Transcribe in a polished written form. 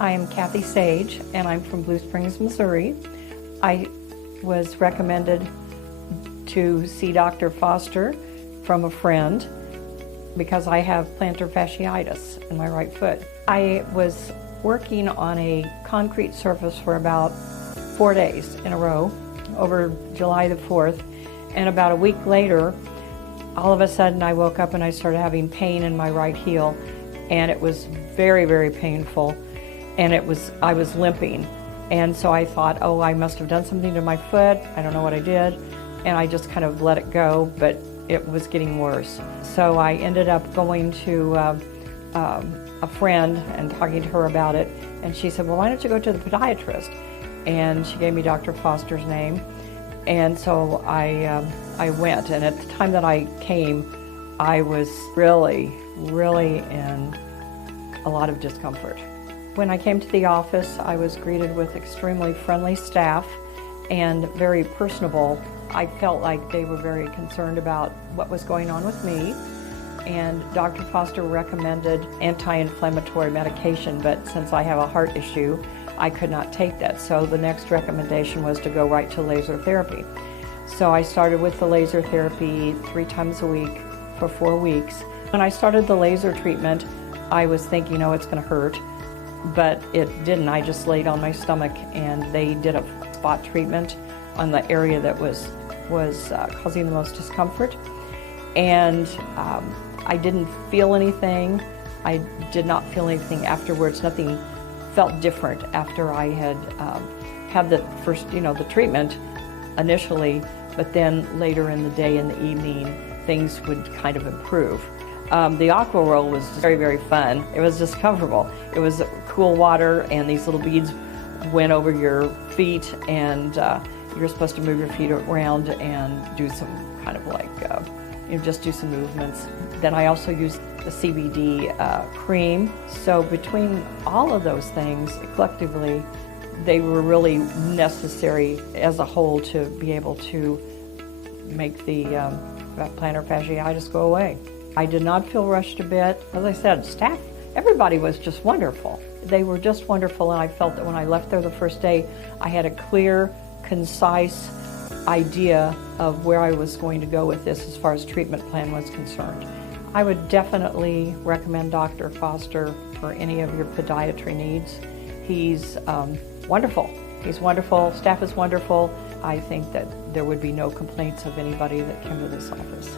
I am Kathy Sage, and I'm from Blue Springs, Missouri. I was recommended to see Dr. Foster from a friend because I have plantar fasciitis in my right foot. I was working on a concrete surface for about 4 days in a row over July the 4th, and about a week later, all of a sudden I woke up and I started having pain in my right heel, and it was very, very painful, and I was limping. And so I thought, oh, I must have done something to my foot. I don't know what I did. And I just kind of let it go, but it was getting worse. So I ended up going to a friend and talking to her about it. And she said, well, why don't you go to the podiatrist? And she gave me Dr. Foster's name. And so I went. And at the time that I came, I was really, really in a lot of discomfort. When I came to the office, I was greeted with extremely friendly staff and very personable. I felt like they were very concerned about what was going on with me. And Dr. Foster recommended anti-inflammatory medication, but since I have a heart issue, I could not take that. So the next recommendation was to go right to laser therapy. So I started with the laser therapy 3 times a week for 4 weeks. When I started the laser treatment, I was thinking, oh, it's going to hurt. But it didn't. I just laid on my stomach, and they did a spot treatment on the area that was causing the most discomfort. And I didn't feel anything. I did not feel anything afterwards. Nothing felt different after I had had the first, the treatment initially, but then later in the day, in the evening, things would kind of improve. The Aqua roll was very, very fun. It was just comfortable. It was cool water, and these little beads went over your feet, and you're supposed to move your feet around and do some kind of like, just do some movements. Then I also used the CBD cream. So between all of those things, collectively, they were really necessary as a whole to be able to make the plantar fasciitis go away. I did not feel rushed a bit. As I said, staff, everybody was just wonderful. They were just wonderful, and I felt that when I left there the first day, I had a clear, concise idea of where I was going to go with this as far as treatment plan was concerned. I would definitely recommend Dr. Foster for any of your podiatry needs. He's wonderful. He's wonderful. Staff is wonderful. I think that there would be no complaints of anybody that came to this office.